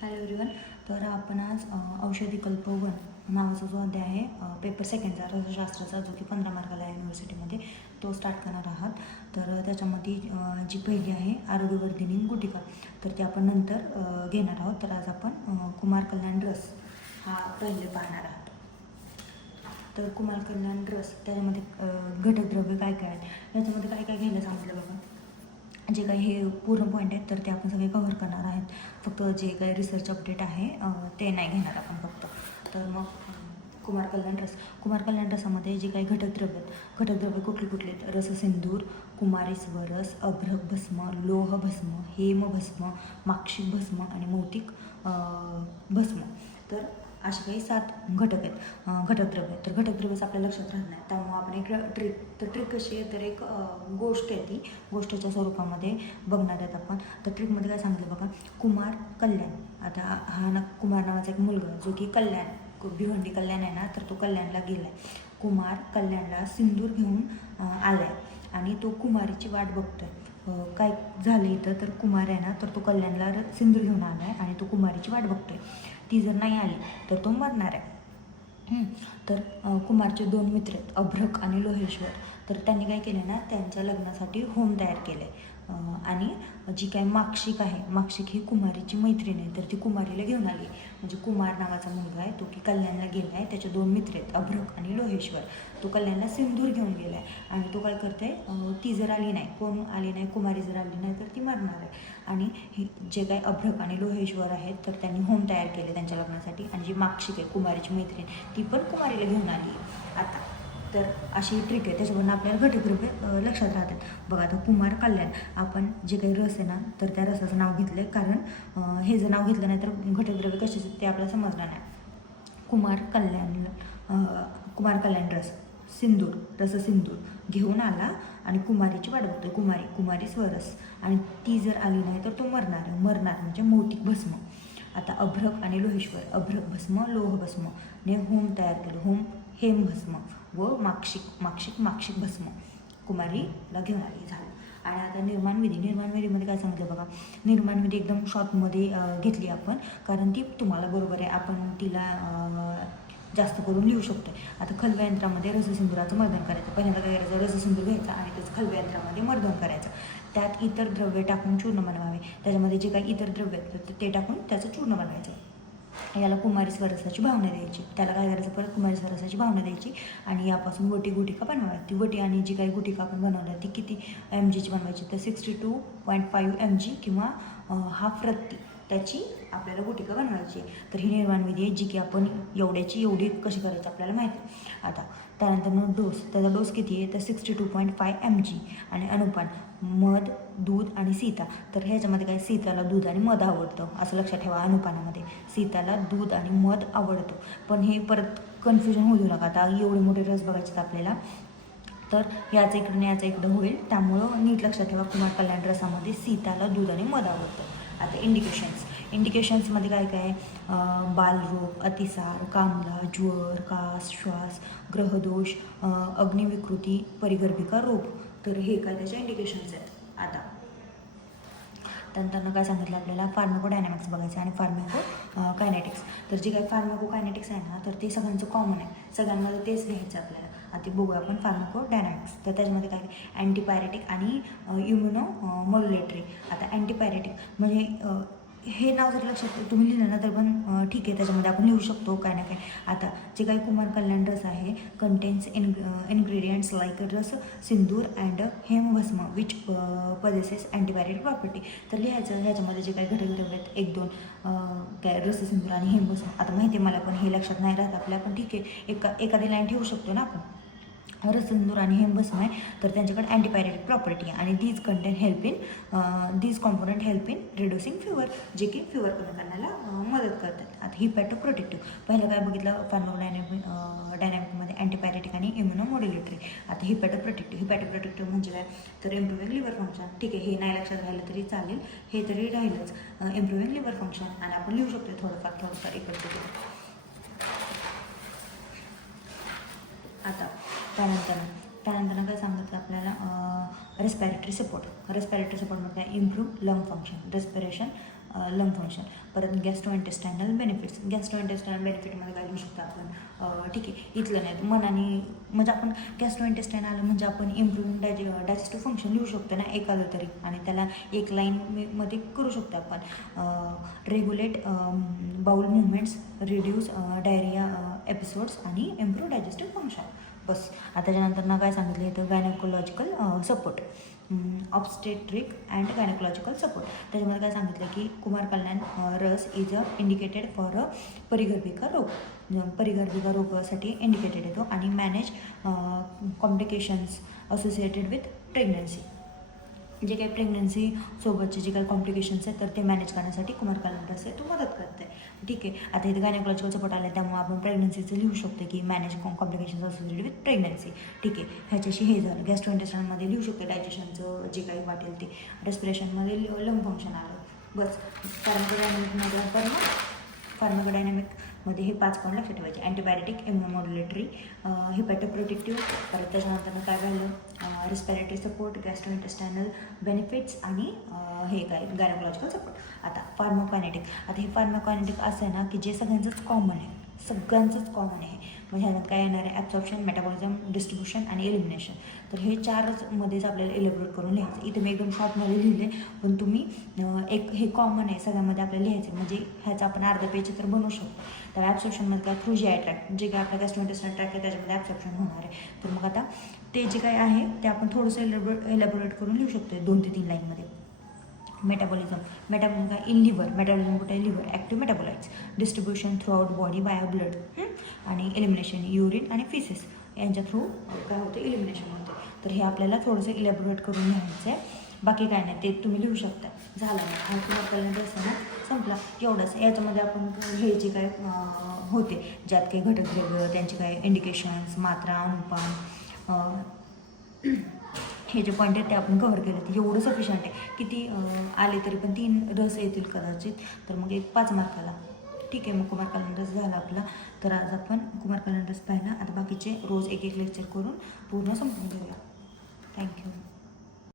Hello everyone. तर आपण आज औषधी कल्पवन नावाचा जो अध्याय आहे पेपर सेकंडचा रसशास्त्राचा, जो की 15 मार्काला आहे युनिव्हर्सिटीमध्ये, तो स्टार्ट करणार आहात. तर त्याच्यामध्ये जी पहिली आहे आरोग्यवर्धिनी गुटिका, तर ते आपण नंतर घेणार आहोत. तर आज आपण कुमार कल्याण रस हा पहिले पाहणार आहात. तर कुमार कल्याण रस, त्याच्यामध्ये घटकद्रव्य काय काय आहेत, याच्यामध्ये काय काय घ्यायला सांगितलं बघा. जे काही हे पूर्ण पॉईंट आहेत तर ते आपण सगळे कव्हर करणार आहेत. फक्त जे काही रिसर्च अपडेट आहे ते नाही घेणार आपण फक्त. तर मग कुमार कल्याण रसामध्ये जे काही घटकद्रव्य कुठले आहेत? रससिंधूर, कुमारी स्वरस, अभ्रक भस्म, लोह भस्म, हेम भस्म, माक्षिक भस्म आणि मौतिक भस्म. तर असे काही 7 घटक आहेत, घटकद्रव्य. तर घटकद्रव्यच आपल्या लक्षात राहत नाही, त्यामुळं आपण एक ट्रिक कशी आहे, तर एक गोष्ट आहे, ती गोष्टीच्या स्वरूपामध्ये बघणार आहेत आपण. तर ट्रिकमध्ये काय सांगितलं बघा. कुमार कल्याण, आता हा कुमार नावाचा एक मुलगा जो की भिवंडी कल्याण आहे ना, तर तो कल्याणला गेला आहे. कुमार कल्याणला सिंदूर घेऊन आला आहे आणि तो कुमारीची वाट बघतोय. काय झालं इथं, तर कुमार आहे ना, तर तो कल्याणला सिंदूर घेऊन आला आहे आणि तो कुमारीची वाट बघतोय. ती जर नाही आली तर तो मरणार आहे. तर कुमारचे 2 मित्र आहेत, अभ्रक आणि लोहेश्वर. तर त्यांनी काय केलं ना, त्यांच्या लग्नासाठी होम तयार केलं आहे. आणि जी काय माक्षिक आहे, माक्षिक ही कुमारीची मैत्रीण आहे, तर ती कुमारीला घेऊन आली. म्हणजे कुमार नावाचा मुलगा आहे, तो की कल्याणला गेला आहे. त्याचे 2 मित्र आहेत, अभ्रक आणि लोहेश्वर. तो कल्याणला सिंदूर घेऊन गेला आहे आणि तो काय करते, ती जर आली नाही, कोण आली नाही, कुमारी जर आली नाही, तर ती मरणार आहे. आणि हे जे काही अभ्रक आणि लोहेश्वर आहेत, तर त्यांनी होम तयार केले त्यांच्या लग्नासाठी. आणि जी माक्षिक आहे, कुमारीची मैत्रीण, ती पण कुमारीला घेऊन आली आता. तर अशी ट्रिक आहे, त्याच्यावरून आपल्याला घटकद्रव्य लक्षात राहतात. बघा, आता कुमार कल्याण, आपण जे काही रस आहे ना, तर त्या रसाचं नाव घेतलं आहे, कारण हे जर नाव घेतलं नाही तर घटकद्रव्य कशाचे ते आपल्याला समजणार नाही. कुमार कल्याण रस सिंदूर घेऊन आला आणि कुमारीची वाट बघतोय. कुमारी स्वरस, आणि ती जर आली नाही तर तो मरणार म्हणजे मौतिक भस्म. आता अभ्रक आणि लोहेश्वर, अभ्रक भस्म, लोह भस्म ने होम तयार केलं, होम हेम भस्म, व माक्षिक भस्म कुमारीला घेऊन आली. झालं. आणि आता निर्माणविधीमध्ये काय सांगितलं बघा. निर्माणविधी एकदम शॉर्टमध्ये घेतली आपण, कारण ती तुम्हाला बरोबर आहे, आपण तिला जास्त करून लिहू शकतो. आता खलव्या यंत्रामध्ये रससिंदुराचं मर्दन करायचं. पहिल्यांदा काय करायचं, रससिंदूर घ्यायचा आणि त्याचं खलव्या यंत्रामध्ये मर्दन करायचं. त्यात इतर द्रव्य टाकून चूर्ण बनवावे. त्याच्यामध्ये जे काही इतर द्रव्य आहेत ते टाकून त्याचं चूर्ण बनवायचं. याला कुमारी स्वरसाची भावना द्यायची. त्याला काय करायचं, परत कुमारी स्वरसाची भावना द्यायची आणि यापासून गुटिका बनवावी. ती वटी आणि जी काही गुटिका आपण बनवल्या ती किती mgची बनवायची, तर 62.5 mg किंवा हाफ रत्ती त्याची आपल्याला गुटिका बनवायची. तर ही निर्माणविधी आहे, जी की आपण एवढी कशी करायची आपल्याला माहिती आहे. आता त्यानंतर त्याचा डोस किती आहे, तर 62.5 mg. आणि अनुपान मध, दूध आणि सीता. तर ह्याच्यामध्ये काय, सीताला दूध आणि मध आवडतं, असं लक्षात ठेवा. अनुपानामध्ये सीताला दूध आणि मध आवडतं. पण हे परत कन्फ्युजन होऊ देऊ नका. आता एवढे मोठे रस बघायचे आपल्याला, तर याचं इकडं होईल, त्यामुळं नीट लक्षात ठेवा. कुमार कल्याण रसामध्ये सीताला दूध आणि मध आवडतं. आता इंडिकेशन्समध्ये काय काय, बालरोग, अतिसार, कामला, ज्वर, कास, श्वास, ग्रहदोष, अग्निविकृती, परिगर्भिका रोग. तर हे काय त्याच्या इंडिकेशन्स आहेत. आता त्यानंतर काय सांगितलं आपल्याला, फार्माकोडायनॅमिक्स बघायचं आणि फार्माकोकायनेटिक्स. तर जे काही फार्माकोकायनेटिक्स आहे ना, तर ते सगळ्यांचं कॉमन आहे, सगळ्यांमध्ये तेच घ्यायचं आपल्याला. आता बघूया आपण फार्माकोडायनॅमिक्स. तर त्याच्यामध्ये काय, अँटीपायरेटिक आणि इम्युनोमॉड्युलेटरी. आता अँटीपायरेटिक म्हणजे हे नाव जर लक्षात तुम्ही लिहिलं ना तर पण ठीक आहे, त्याच्यामध्ये आपण लिहू शकतो काय ना काय. आता जे काही कुमार कल्याण रस आहे, कंटेन्स इन्ग्रेडियंट्स लाईक रस सिंदूर अँड हेमभस्म विच पजेसेस अँटीपायरेटिक प्रॉपर्टी. तर लिहायचं ह्याच्यामध्ये जे काही घटकद्रव्य आहेत, 1-2 काय रससिंदूर आणि हेमभस्म. आता माहिती आहे मला, पण हे लक्षात नाही राहत आपल्या, पण ठीक आहे, एखादी लाईन ठेवू शकतो ना आपण. रससिंदूर आणि हेमभस्म आहे, तर त्यांच्याकडे अँटीपायरेटिक प्रॉपर्टी आहे आणि these component help in reducing fever, जे की फिवर कमी करण्याला मदत करतात. आता हिपॅटोप्रोटेक्टिव्ह, पहिलं काय बघितलं फार्माकोडायनॅमिकमध्ये, अँटीपायरेटिक आणि इम्युनोमॉड्युलेटरी. आता हिपॅटोप्रोटेक्टिव्ह म्हणजे काय, तर इम्प्रूव्हिंग लिव्हर फंक्शन. ठीक आहे, हे नाही लक्षात राहिलं तरी चालेल, हे तरी राहीलच. इम्प्रूव्हिंग लिव्हर फंक्शन, आणि आपण लिहू शकतो थोडंफार इकडचं. आता त्यानंतर काय सांगितलं आपल्याला, रेस्पिरेटरी सपोर्ट म्हणजे improve lung function, lung function. परत गॅस्ट्रोइंटेस्टायनल बेनिफिट्स. गॅस्ट्रोइंटेस्टायनल बेनिफिटमध्ये काय घेऊ शकतो आपण, ठीक आहे, इथलं नाही मनाने म्हणजे आपण गॅस्ट्रोइंटेस्टायनल आलं म्हणजे आपण इम्प्रूव्ह डायजेस्टिव्ह फंक्शन लिहू शकतो ना एखादं तरी, आणि त्याला एक लाईनमध्ये करू शकतो आपण. Regulate bowel movements, reduce diarrhoea episodes आणि इम्प्रूव्ह डायजेस्टिव्ह फंक्शन. बस. आता त्याच्यानंतर ना काय सांगितलं तर gynaecological support, obstetric and gynaecological support. त्याच्यामध्ये काय सांगितलं की कुमार कल्याण रस इज इंडिकेटेड फॉर परिगर्भिका रोग. परिगर्भिका रोगासाठी इंडिकेटेड येतो आणि manage complications associated with pregnancy. जे काही प्रेग्नन्सी सोबतचे जे काही कॉम्प्लिकेशन्स आहेत तर ते मॅनेज करण्यासाठी कुमार कल्याण रस आहे तो मदत करते. ठीक आहे. आता इथे गायनॅकोलॉजिकल सपोर्ट आलं त्यामुळे आपण प्रेग्नन्सीचं लिहू शकतो की manage complications associated with pregnancy. ठीक आहे. ह्याच्याशी हे झालं. गॅस्ट्रोइंटेस्टायनलमध्ये लिहू शकतो डायजेशनचं जे काही वाटेल ते. रेस्पिरेशनमध्ये लंग फंक्शन आलं. बस. फार्माकोडायनॅमिकमध्ये हे 5 पॉईंट लक्षात ठेवायचे. अँटीबायोटिक, इम्युनोमॉड्युलेटरी, हिपॅटोप्रोटेक्टिव्ह. परत त्याच्यानंतर काय राहिलं, रिस्पिरेटरी सपोर्ट, गॅस्ट्रोइंटेस्टायनल बेनिफिट्स आणि हे काय गायनॅकोलॉजिकल सपोर्ट. आता फार्माकोकायनेटिक. आता हे फार्माकोकायनेटिक असं आहे ना की जे सगळ्यांचंच कॉमन आहे, सगळ्यांचंच कॉमन आहे. म्हणजे ह्याच्यात काय येणार आहे, ॲब्सॉर्प्शन, मेटाबॉलिझम, डिस्ट्रीब्युशन आणि एलिमिनेशन. तर हे 4च मध्येच आपल्याला इलेबोरेट करून लिहायचं. इथे मी एकदम शॉर्टमध्ये लिहिले, पण तुम्ही एक हे कॉमन आहे सगळ्यामध्ये आपल्याला लिहायचं. म्हणजे ह्याचं आपण अर्धा पेज तर बनवू शकतो. तर ॲब्सॉर्प्शनमध्ये काय, थ्रू GI ट्रॅक्ट, जे काय आपल्या गॅस्ट्रोइंटेस्टाइनल ट्रॅक्ट आहे त्याच्यामध्ये ॲब्सॉर्प्शन होणार आहे. तर मग आता ते जे काय आहे ते आपण थोडंसं इलेबोरेट करून लिहू शकतो 2 ते 3 लाईनमध्ये. मेटाबॉलिझम काय, इन लिव्हर. मेटाबॉलिझम कुठे आहे, liver. Active metabolites. Distribution throughout body by blood. आणि एलिमिनेशन युरिन आणि फिसेस यांच्या थ्रू काय होतं, इलिमिनेशन होतं. तर हे आपल्याला थोडंसं इलॅबोरेट करून लिहायचं आहे. बाकी काय नाही, ते तुम्ही लिहू शकता. झालं ना. आणि तुम्हाला कल्याण रसायन संपला एवढंच. याच्यामध्ये आपण हे जे काय होते ज्यात काही घटक द्रव्य, त्यांचे काय इंडिकेशन्स, मात्रा, अनुपान, हे जे पॉईंट आहेत ते आपण कव्हर केले. तर एवढं सफिशियंट आहे. किती आले तरी पण 3 रस येतील कदाचित, तर मग एक 5 मार्काला. ठीक आहे. मग कुमार कल्याण रस झाला आपला. तर आज आपण कुमार कल्याण रस पाहिला. आता बाकीचे रोज एक लेक्चर करून पूर्ण संपवून घेऊया. थँक्यू.